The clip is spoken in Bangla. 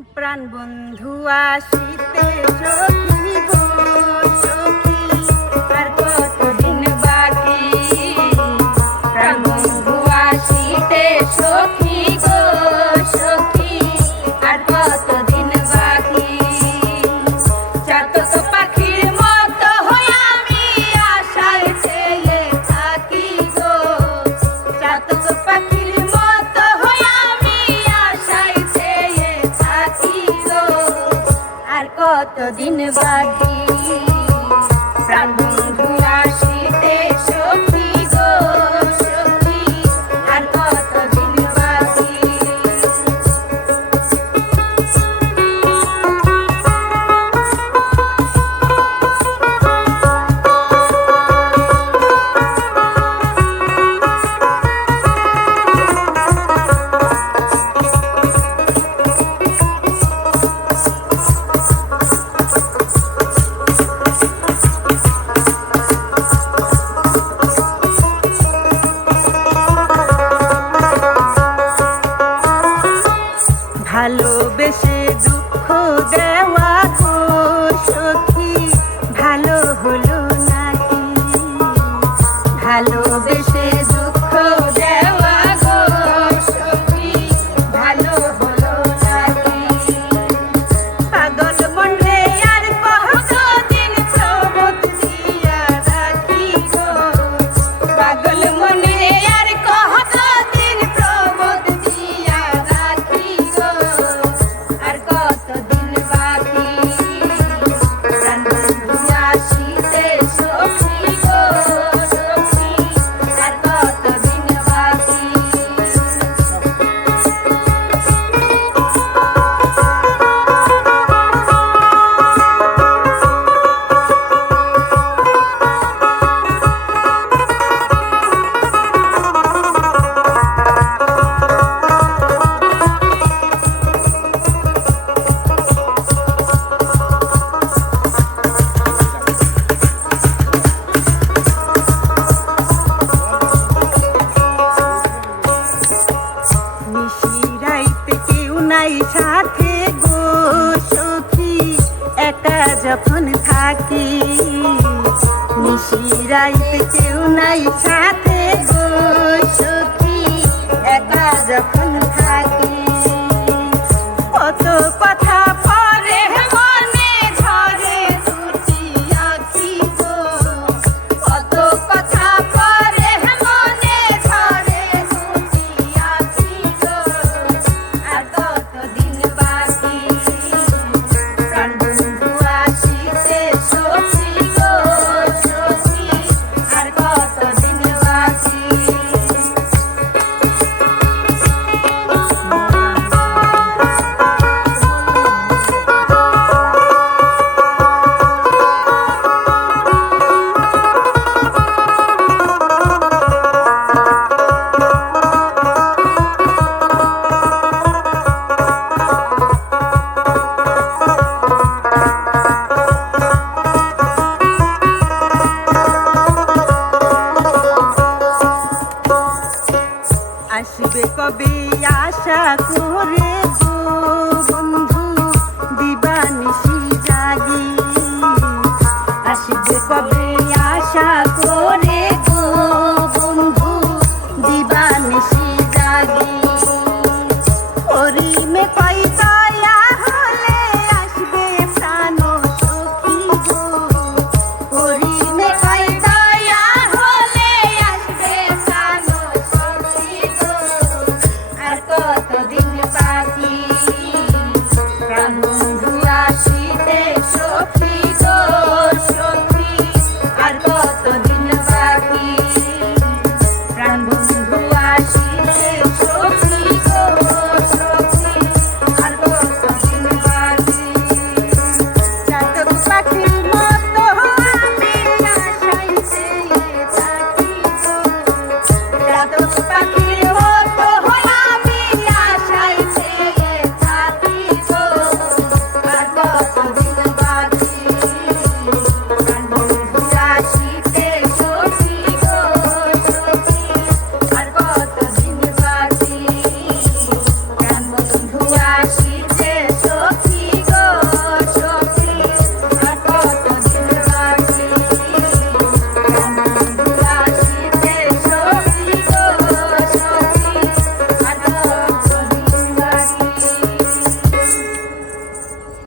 প্রাণ বন্ধু আসিতে সখী গো সখী, আর কতদিন বাকি? প্রাণ বন্ধু আসিতে সখী গো সখী, আর কতদিন বাকি? চাতক পাখির মতো হয়ে আমি আশায় চেয়ে থাকি গো, চাতক পাখির মতো হয়ে আমি আশায় চেয়ে থাকি গো, আর কতদিন বাকি? প্রাণ বন্ধু আসিতে সখী গো সখী, আর কতদিন বাকি? ভালোবেসে দুঃখ দেওয়া গো সখী, ভালো হলো নাকি? ভালোবেসে দুঃখ দেওয়া গো সখী, ভালো হলো নাকি? পাগল মনে আর কতদিন প্রবোধ দিয়া রাখি গো, পাগল মনে আর কতদিন প্রবোধ দিয়া রাখি গো, আর কতদিন বাকি? প্রাণ বন্ধু আসিতে সখী গো সখী, আর কতদিন বাকি? নিশিরাইতে কেউ নাই সাথে গো সখী, একা যখন থাকি। নিশিরাইতে কেউ নাই সাথে গো সখী, একা যখন থাকি।